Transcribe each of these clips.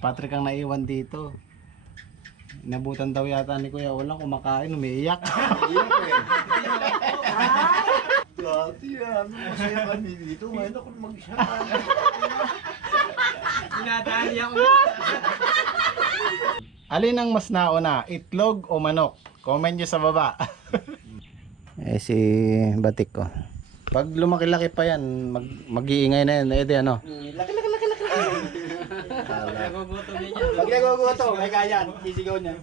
Patrick ang naiwan dito. Inabutan daw yata ni Kuya Olang kumakain, umiiyak. Iyak eh. Dati yan, masaya kami dito. Ngayon ako mag-isa ka. Dinadali ako. Alin ang mas nauna, itlog o manok? Comment nyo sa baba. Si Batik ko. Pag lumaki-laki pa yan, mag-iingay na yan. Ano? Laki. Nagugutom din yan. Pag naguguto, may kaya yan. Sisigaw niya.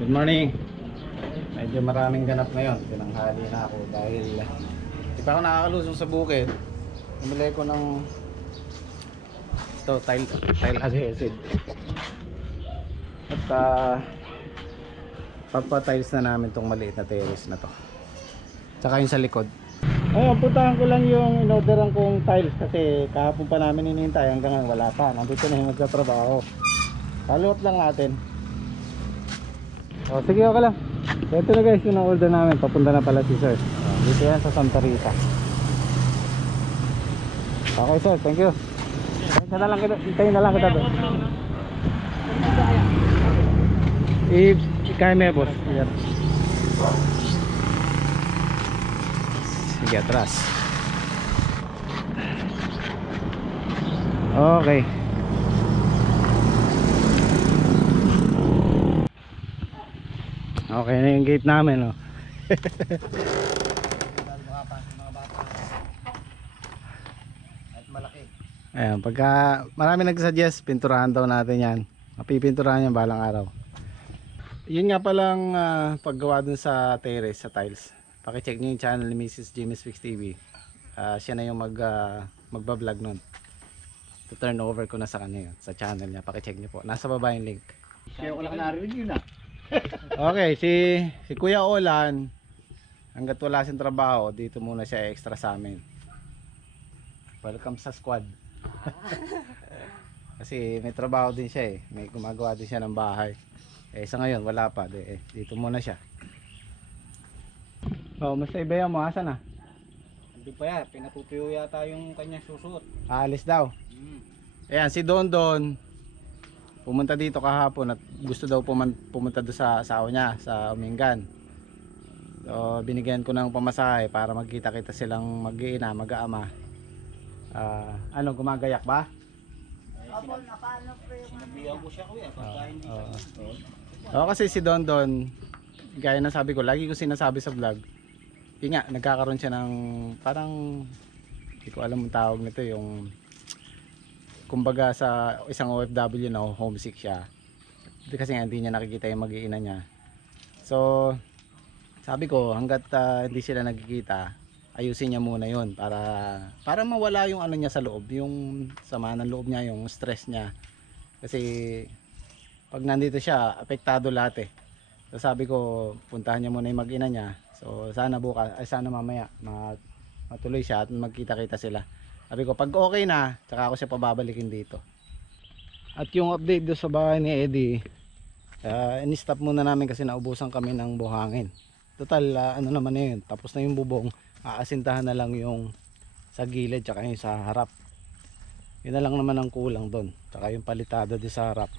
Good morning. Medyo maraming ganap ngayon. Tinanghali na ako dahil di pa ako nakakalusong sa bukid. Bumili ko ng ito, tile adhesive. At papatiles na namin tong maliit na terrace na to. Tsaka yung sa likod. Ayun, puntahan ko lang yung inorderan kong tiles kasi kahapon pa namin hinihintay hanggang ngayon wala pa. Nandito na yung nagtatrabaho. Follow up lang natin. O sige, okay lang. Ito na guys yung na-order namin. Papunta na pala si sir. Dito yan sa Santa Rita. Okay sir, thank you. Hintayin na lang kita doon. Kaya mo boss. Sige, atras. Okay. Okay na yung gate namin, oh. Ayan, pagka marami nagsuggest, pinturahan daw natin yan. Mapipinturahan yan balang araw. Yun nga palang paggawa dun sa terrace, sa tiles. Pakicheck nyo yung channel ni Mrs. Jimmy's Fix TV. Siya na yung magbablog nun. To turn over ko na sa kanya yun, sa channel niya. Pakicheck nyo po. Nasa baba yung link. Kaya ko lang narinig yun ah. Okay, si Kuya Olan, hanggat wala siyang trabaho, dito muna siya extra sa amin. Welcome sa squad. Kasi may trabaho din siya eh. May gumagawa din siya ng bahay. Sa ngayon wala pa. Dito muna siya. Oh, mas iba yan mo. Asan na? Hindi pa yan. Pinatutuyo yata yung kanyang susuot. Aalis daw. Ayan, si Don Don pumunta dito kahapon at gusto daw pumunta doon sa asawa niya sa Umingan. So binigyan ko ng pamasahe para magkita-kita silang mag-iina, mag-aama. Ano, gumagayak ba? Opo, nakano po yung Nabiyan ko siya kuya. Pagkain dito. Kasi si Don Don, gaya na sabi ko, lagi ko sinasabi sa vlog, yun nga, nagkakaroon siya ng parang, hindi ko alam ang tawag nito, yung kumbaga sa isang OFW na homesick siya. Kasi nga hindi niya nakikita yung mag-iina niya. So sabi ko, hanggat hindi sila nagkikita, ayusin niya muna yun para mawala yung ano niya sa loob, yung sama ng loob niya, yung stress niya. Kasi pag nandito siya, apektado lahat eh. So sabi ko, puntahan niya muna yung mag-ina niya. So sana bukas, sana mamaya matuloy siya at magkita-kita sila. Sabi ko, pag okay na, tsaka ako siya pababalikin dito. At yung update doon sa bahay ni Eddie, in-stop muna namin kasi naubusan kami ng buhangin. Total, ano naman na yun, tapos na yung bubong, aasintahan na lang yung sa gilid tsaka yung sa harap. Yun na lang naman ang kulang doon, tsaka yung palitada doon sa harap.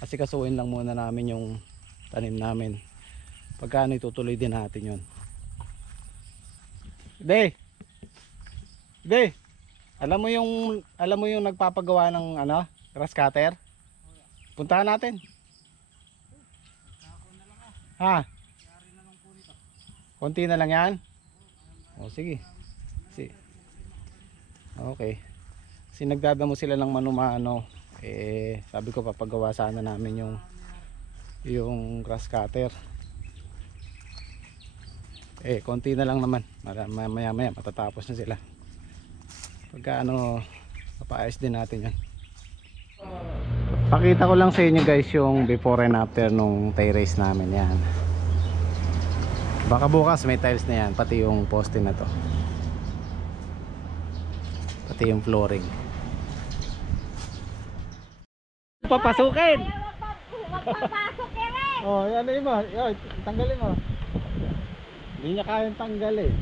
Kasi kasuhin lang muna namin yung tanim namin. Pagkano itutuloy din natin yun. Alam mo yung nagpapagawa ng ano, grass cutter? Puntahan natin. Ha? Konti na lang yan? O sige. Okay. Kasi nagdadamo sila ng manumano. Sabi ko papagawa sana namin yung grass cutter. Konti na lang naman. Maya matatapos na sila. Pagka ano, papaayos din natin yan. Pakita ko lang sa inyo guys yung before and after nung terrace namin yan. Baka bukas may tiles na yan, pati yung poste na to, pati yung flooring. Papasukin! Magpapasok ka rin! Oh, ano yun mo? Tanggalin mo. Hindi niya kayang tanggalin.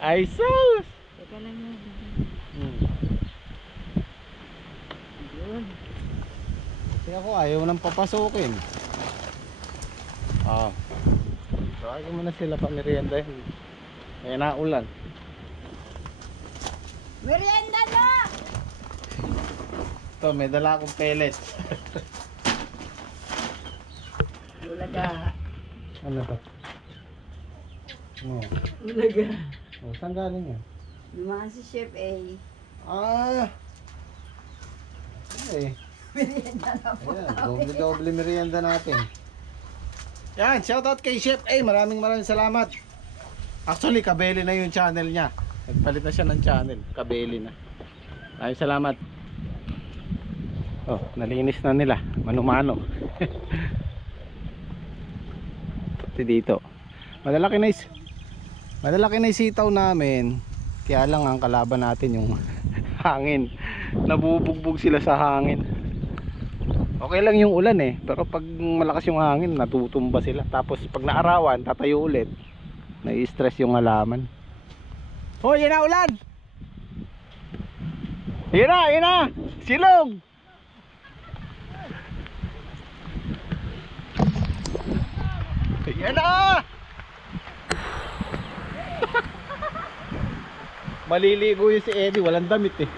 Ay sus! Teka lang yun. Yun. Kasi ako ayaw nang papasukin. Tawagin mo na sila pa merienda yun. Kaya naulan. Merienda na! Ito, may dala akong pellets. Ulaga. Ano to? Ulaga. Saan galing yan? Lumaan si Chef A. Okay. Merienda na po. Ayan, doble merienda natin. Yan, shoutout kay Chef A. Maraming salamat. Actually, Kabeli na yung channel niya. Nagpalit na siya ng channel. Kabeli na. Maraming salamat. Oh, nalinis na nila. Mano-mano. Pati dito. Madalaki na yung sitaw namin. Kaya lang ang kalaban natin yung hangin. Nabubugbog sila sa hangin. Okay lang yung ulan eh, pero pag malakas yung hangin natutumba sila. Tapos pag naarawan tatayo ulit. Nai-stress yung halaman. Oh, yan na ulan. Yan na silong. Yan na. Maliligo yun si Eddie, walang damit eh.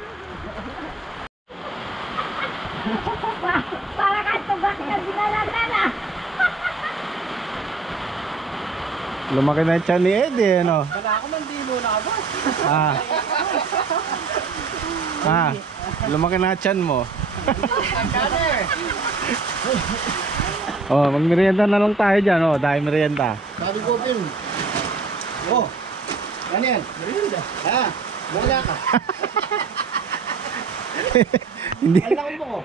Para ka tubak na dinalatan ah. Lumaki na yung tiyan ni Eddie, ano? Baka ako man di muna ka, boss. Lumaki na yung tiyan mo. Oh, magmerienda na lang tayo dyan, oh. Dahil merienda. Sabi ko, Pim. Oh, ano yan? Merienda. Wala ka. Hindi. Alam mo ko.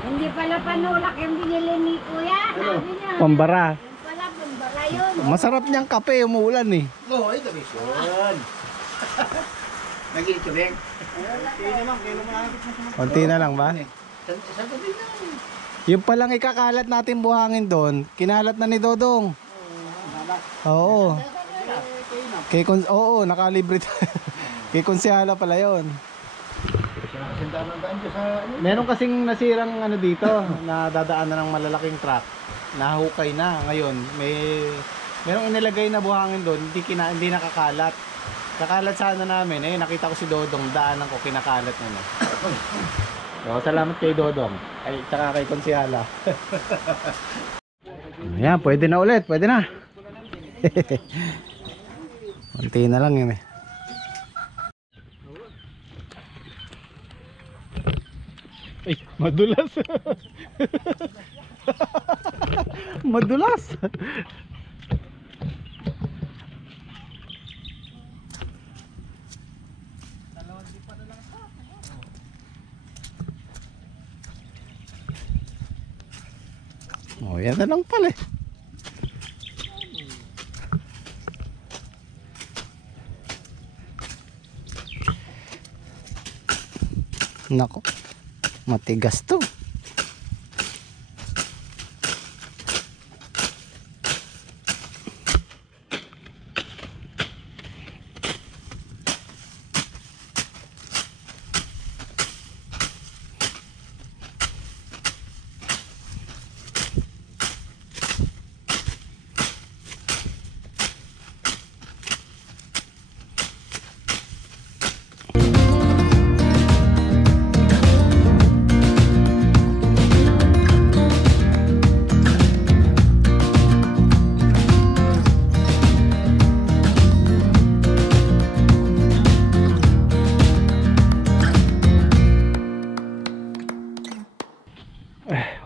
Hindi pala panulak yung binili ni Kuya. Sabi niya. Pambara. Yung pala, pambara yun. Masarap niyang kape, umuulan eh. No, ay, tabi ko. Nagigit ko din. Konti na lang ba? Sa gabi lang. Yung palang ikakalat natin buhangin doon, kinalat na ni Dodong. Oo. Oo, nakalibre tayo. Kay Konsehala pala yun. Meron kasing nasirang ano dito, na dadaanan ng malalaking truck. Nahukay na ngayon. Merong inilagay na buhangin doon, hindi nakakalat. Kakalat sana namin, nakita ko si Dodong, daanan ko kinakalat na. So, salamat kay Dodong. Ay, tsaka kay Konsehala. Ayan, pwede na ulit, pwede na. Konti na lang yun eh. Ay, madulas. Madulas. Oh, yan na lang pala eh. Nako, matigas to.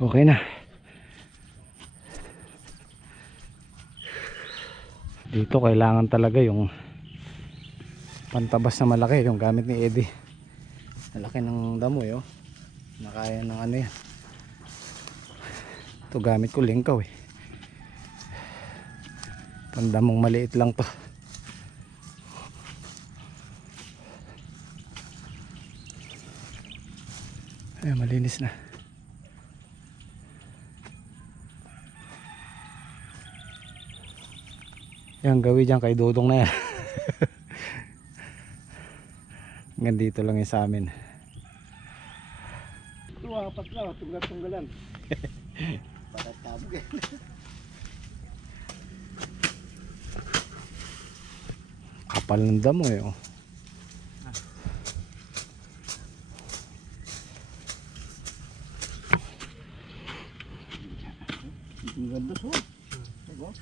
Okay na. Dito kailangan talaga yung pantabas na malaki, yung gamit ni Eddie. Malaki ng damo eh, oh. Nakaya ng ano yan. Ito gamit ko lingkaw eh. Pandamong maliit lang to. Ayan, malinis na. Yan, gawin dyan kay Dudong na yan. Hanggang dito lang yung sa amin. Ito, apat lang, tunggal-tunggalan. Para tabog eh. Kapal ng damo eh. Oh. Ang ganda so. Diba?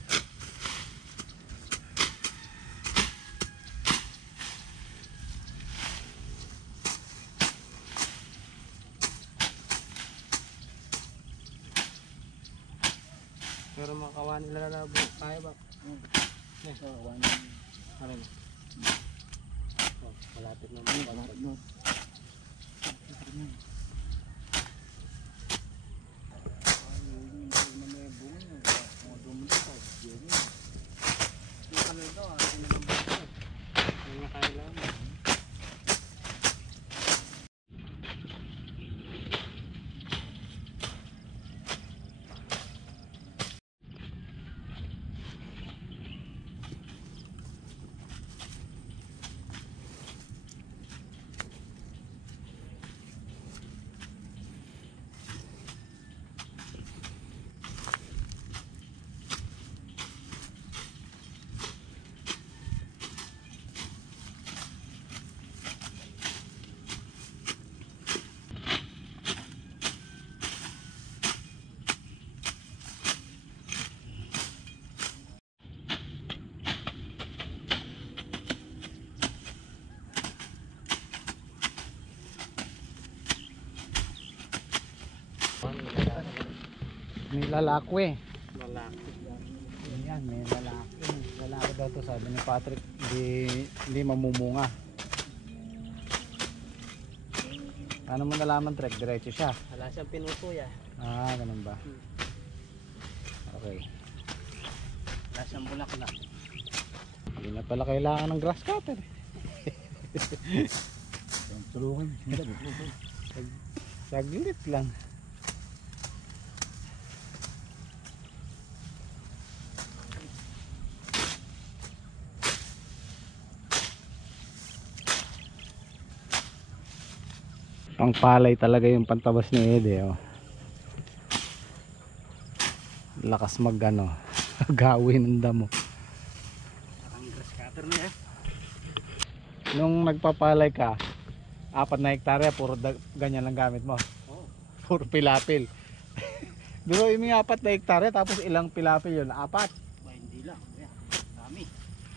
Pero makawa nila labo. Kaya ba? Ano? Malapit na mo. May lalakwe. Lalaki. Ayan, may lalaki. Lalaki daw to, sabi ni Patrick. Hindi mamumunga. Ano mo nalaman, Trek? Diretso siya. Wala siyang pinutuya. Ah, ganun ba? Okay. Wala siyang bulaklak. Hindi na pala kailangan ng grass cutter. Tulungan. Saglit lang. Pangpalay talaga yung pantabas ni Ede. Oh. Lakas mag ano, gawin ng damo. Parang grass cutter na eh. Nung nagpapalay ka, 4 na hektarya, puro ganyan lang gamit mo. Oo. Puro pilapil. Pero yung 4 na hektarya, tapos ilang pilapil yun? 4. Ba, hindi lang. Ayan. Dami.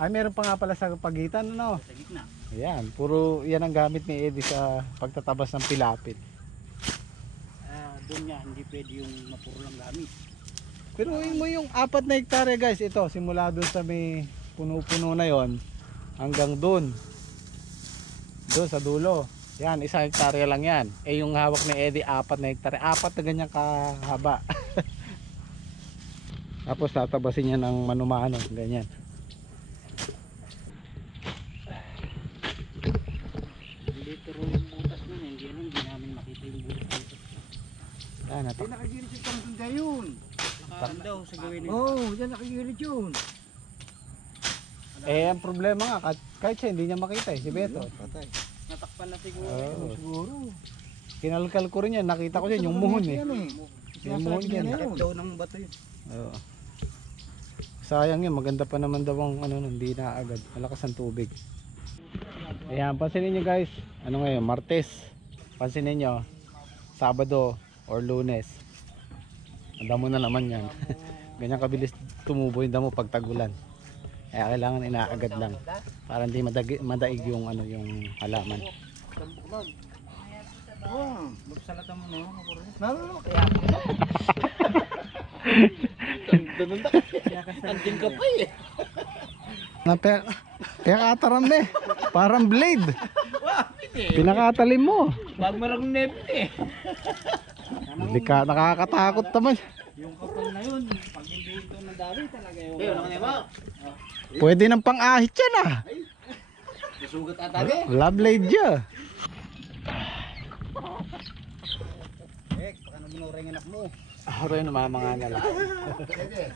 Ay, meron pa nga pala sa pagitan, ano? Sa gitna. Ayan, puro yan ang gamit ni Eddie sa pagtatabas ng pilapil. Doon niya, hindi pwede yung mapuro lang gamit. Pero mo yung 4 na hektarya guys, ito, simula doon sa may puno-puno na yon hanggang doon. Doon sa dulo. Yan, 1 hektarya lang yan. Eh yung hawak ni Eddie, 4 na hektarya. 4 na ganyan kahaba. Tapos tatabasin niya ng manumano, ganyan. Dito rin yung butas nun eh. Hindi namin makita yung butas dito. Yan, Hindi nakagilid yung pangtunda yun. Nakaan daw sa gawin nito. Oo, dyan nakagilid yun. eh ang problema nga, kahit siya hindi niya makita eh, si Beto. Patay. Natakpan na siguro. Oo. Siguro. Kinalkal ko rin yan, nakita ko yan, yung muhon eh. Yung muhon yan. Takip daw ng bato yun. Oo. Sayang yun, maganda pa naman daw ang ano, hindi na agad. Malakas ang tubig. Ayan, pansinin nyo guys. Ano ngayon, Martes. Pansinin nyo, Sabado or Lunes. Ang damo na naman yan. Ganyan kabilis tumubo yung damo pag tagulan. Kaya kailangan inaagad lang para hindi madaig yung ano, yung halaman. Oo. Magsalata mo na yun. Nalalo kaya. Andin ka pa eh. Pinakataram na eh. Parang blade. Pinakatalim mo. Bag marang nepit eh. Nakakatakot naman. Yung kapal na yun. Pag hindi ito nadali talaga yung... Pwede ng pang-ahit yan ah. Nasugat ata eh. Wala blade dyan. Baka na minura yung anak mo. Aroy, namamanga na lang. Pwede.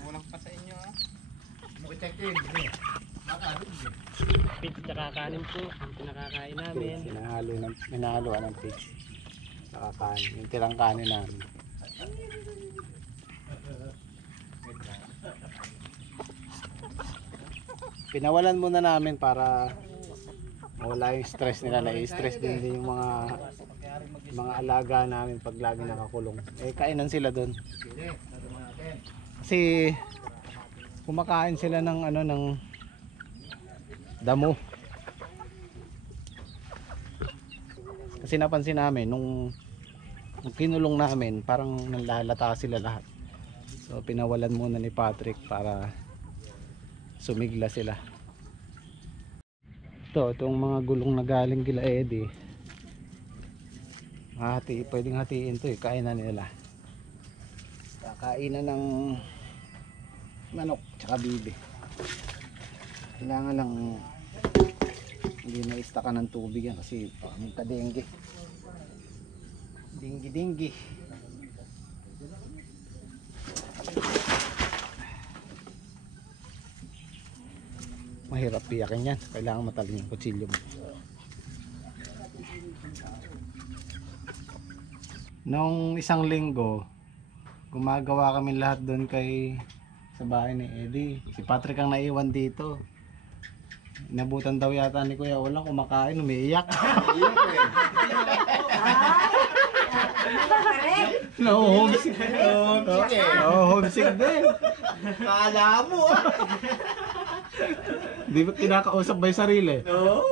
Walang pa sa inyo ha. Check in. Pit tsaka kanin po. Ang pinakakain namin. Hinahaluan ng pigs. Saka kanin. Yung tirang kanin namin. Pinawalan muna namin para wala yung stress nila. Na-stress din yung mga alaga namin pag lagi nakakulong. Eh, kainan sila doon. Kasi kumakain sila ng ng damo. Kasi napansin namin nung kinulong namin, parang nalalata sila lahat. So pinawalan muna ni Patrick para sumigla sila. Itong mga gulong na galing kila Eddie. Pwedeng hatiin to, kainan nila. Kainan ng manok tsaka bibi. Kailangan lang hindi na istaka ng tubig yan kasi baka magka-dengue. Dinggi. Mahirap piyakin yan. Kailangan mataling yung kutsilyo mo. Nung isang linggo, gumagawa kami lahat doon sa bahay ni Eddie. Si Patrick ang naiwan dito. Inabutan daw yata ni Kuya Ulang, kumakain, umiiyak. No, homesick. Homesick din. Kala mo ah. Di ba kinakausap ba yung sarili? No.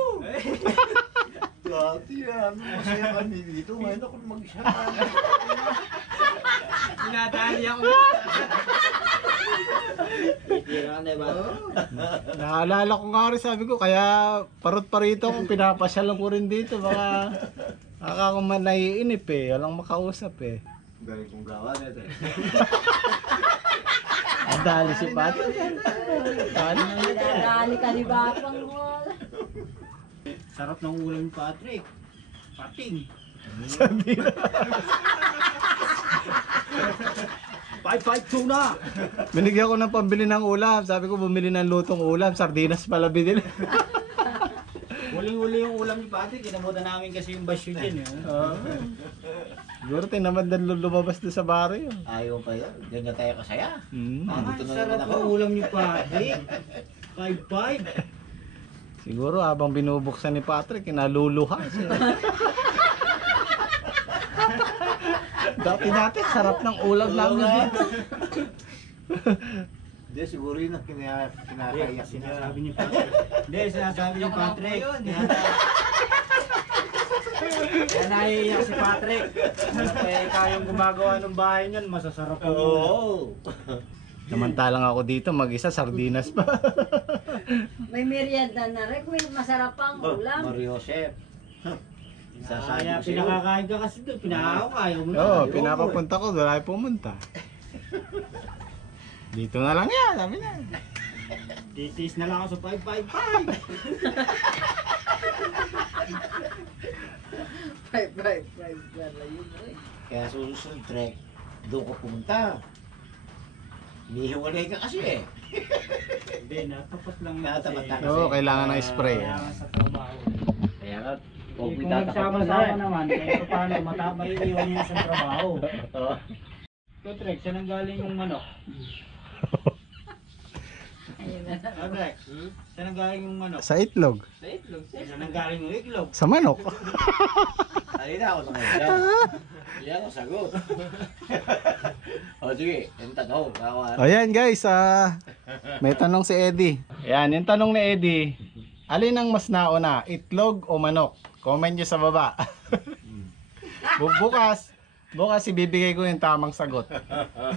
Dati yan. Masaya kami dito. Ngayon ako mag-isa. Sinadali ako. Naalala ko nga rin, sabi ko, kaya parot parito kung pinapasyalan ko rin dito. Baka ako man naiinip eh. Walang makausap eh. Galing kong gawa nito eh. Ang dali si Patrick. Dali ka ni Bapang mo. Sarap ng ulam ni Patrick. Pating. Sabi na. 5-5 tuna. Binigyan ko ng pambili ng ulam. Sabi ko bumili ng lutong ulam. Sardinas pala binili. Huling-huli yung ulam ni Patrick. Kinabutan namin kasi yung basyo dyan. Siguro tinamad na lumabas doon sa barrio. Ayaw pa yun. Diyan na tayo kasaya. Ay, Dito na sarap naman ako. ng ulam ni Patrick. 5-5. Siguro habang binubuksan ni Patrick, kinaluluha siya. Dati sarap ng ulam namin dito. Hindi, siguro yun ang kinakaiyak Sinasabi ni Patrick. Hindi, sinasabi ni Patrick. Kaya naiiyak si Patrick. Eh, kayong gumagawa ng bahay niyan, masasarap ang ulam. Oo. Samantalang ako dito, mag-isa, sardinas pa. May merienda na rin. May masarap ang ulam. Mario Joseph. Sasabi Kaya ko sa'yo. pinakakain ka kasi doon, pinakaw ka, ayaw mo na. Oo, pinapapunta ko, doon ay pumunta. Dito na lang yan, sabi na. Titis na lang ako sa 5-5-5. 5. Kaya susunod trek, doon ko pumunta. Hinihiwalay ka kasi eh. Hindi, natapat lang yun Natapat kasi. na kasi. Oo, kailangan ng spray. Kailangan sa trabaho. Kaya nga, Kung nagsama-sama naman, kaya paano matapay iwan niya sa trabaho. Patrick, saan ang galing yung manok? Patrick, saan ang galing yung manok? Sa itlog, Sa itlog. Saan ang galing yung itlog? sa manok. alin ako na ngayon. Hindi ako sagot. O sige, yung tanong. Ayan guys, may tanong si Eddie. Ayan, yung tanong ni Eddie. Alin ang mas nauna, itlog o manok? Comment nyo sa baba. Bukas ibibigay ko yung tamang sagot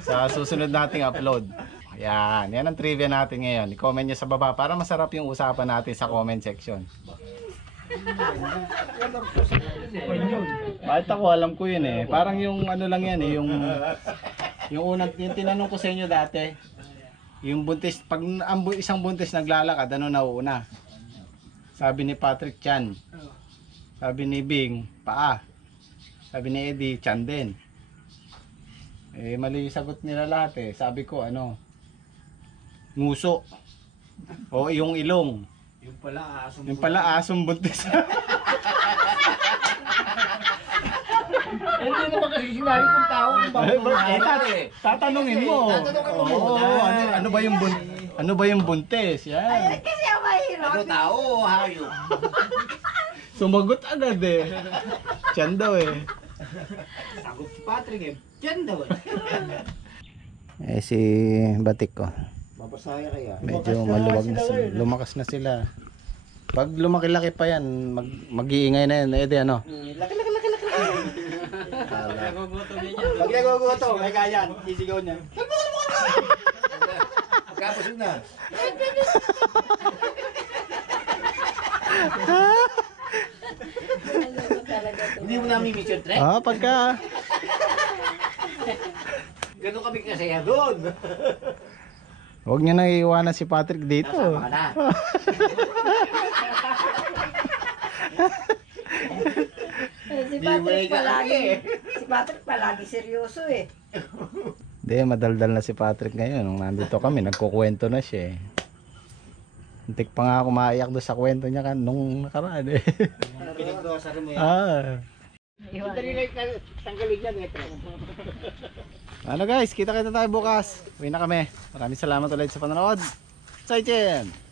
sa susunod nating upload. Ayan, yan ang trivia natin ngayon. I-comment nyo sa baba para masarap yung usapan natin sa comment section. Bakit ako alam ko yun eh. Parang yung ano lang yan eh, yung unang yung tinanong ko sa inyo dati. Yung buntis, pag isang buntis naglalakad, ano nauuna? Sabi ni Patrick Chan. Sabi ni Bing, paa. Sabi ni Eddie, tiyan din. Eh, mali yung sagot nila lahat eh. Sabi ko, ano, nguso. O, yung ilong. Yung pala asong Yung pala asong buntis. Hindi naman kasi sinabi kong tao kung Tatanungin mo. Tatanungin mo Oo, muna. ano ba yung buntis? Ay, Yan. kasi ang mahirap. Ano tao o hayop? Sumagot agad eh. Tiyan daw eh. Sagot si Patrick eh. Diyan daw eh. Eh si Batik ko. Mapasaya kaya. Medyo maluwag na sila. Lumakas na sila. Pag lumaki-laki pa yan, mag-iingay na yan. Eh di ano? Laki. Nagugutom din Pag naguguto, may kaya yan. Sisigaw niya. Pagkapos na. Ano talaga to? Hindi mo namin mission trek. Ah, pagka Ganun kami kasaya doon. huwag niyo nang iiwanan si Patrick dito. Nasama ka na. Eh, si Patrick palagi seryoso eh. Hindi, madaldal na si Patrick ngayon. Nung nandito kami, nagkukwento na siya eh. Hintik pa nga ako maiyak doon sa kwento niya nung nakaraan eh. Pinagdosa rin mo yan. Ah. Tanggalin niya, metro. Ano guys, kita-kita tayo bukas. Uwi na kami. Maraming salamat ulit sa panonood. Say Chen!